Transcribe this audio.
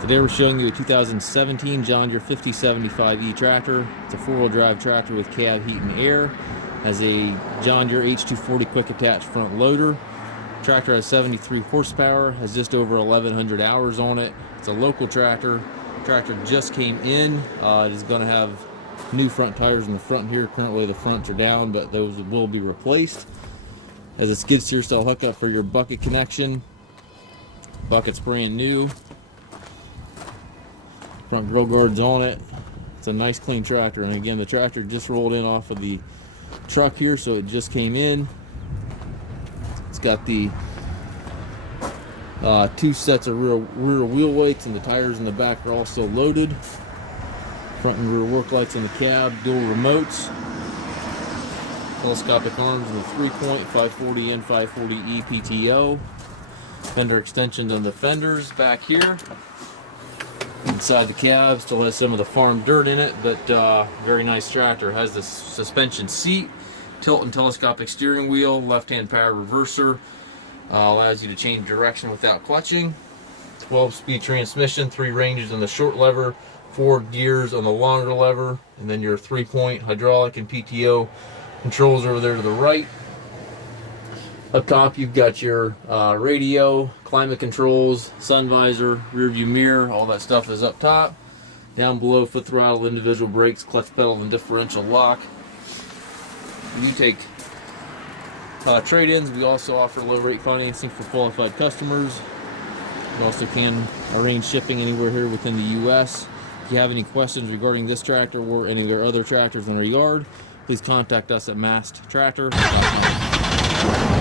Today we're showing you a 2017 John Deere 5075E tractor. It's a four-wheel drive tractor with cab heat and air. Has a John Deere H240 quick attach front loader. Tractor has 73 horsepower, has just over 1,100 hours on it. It's a local tractor. Tractor just came in. It is going to have new front tires in the front here. Currently the fronts are down, but those will be replaced. Has a skid steer style hookup for your bucket connection. Bucket's brand new. Front grill guards on it. It's a nice clean tractor, and again the tractor just rolled in off of the truck here, so it just came in. It's got the two sets of rear wheel weights, and the tires in the back are also loaded. Front and rear work lights in the cab, dual remotes, telescopic arms in the 3-point, 540 and 540E PTO. Fender extensions on the fenders back here. Inside the cab still has some of the farm dirt in it, but very nice tractor. Has the suspension seat, tilt and telescopic steering wheel, left-hand power reverser, allows you to change direction without clutching. 12-speed transmission, 3 ranges on the short lever, 4 gears on the longer lever, and then your 3-point hydraulic and PTO controls over there to the right. Up top you've got your radio, climate controls, sun visor, rear view mirror, all that stuff is up top. Down below, foot throttle, individual brakes, clutch pedal, and differential lock. You take trade-ins. We also offer low rate financing for qualified customers. You also can arrange shipping anywhere here within the U.S. If you have any questions regarding this tractor or any of our other tractors in our yard, please contact us at masttractor.com.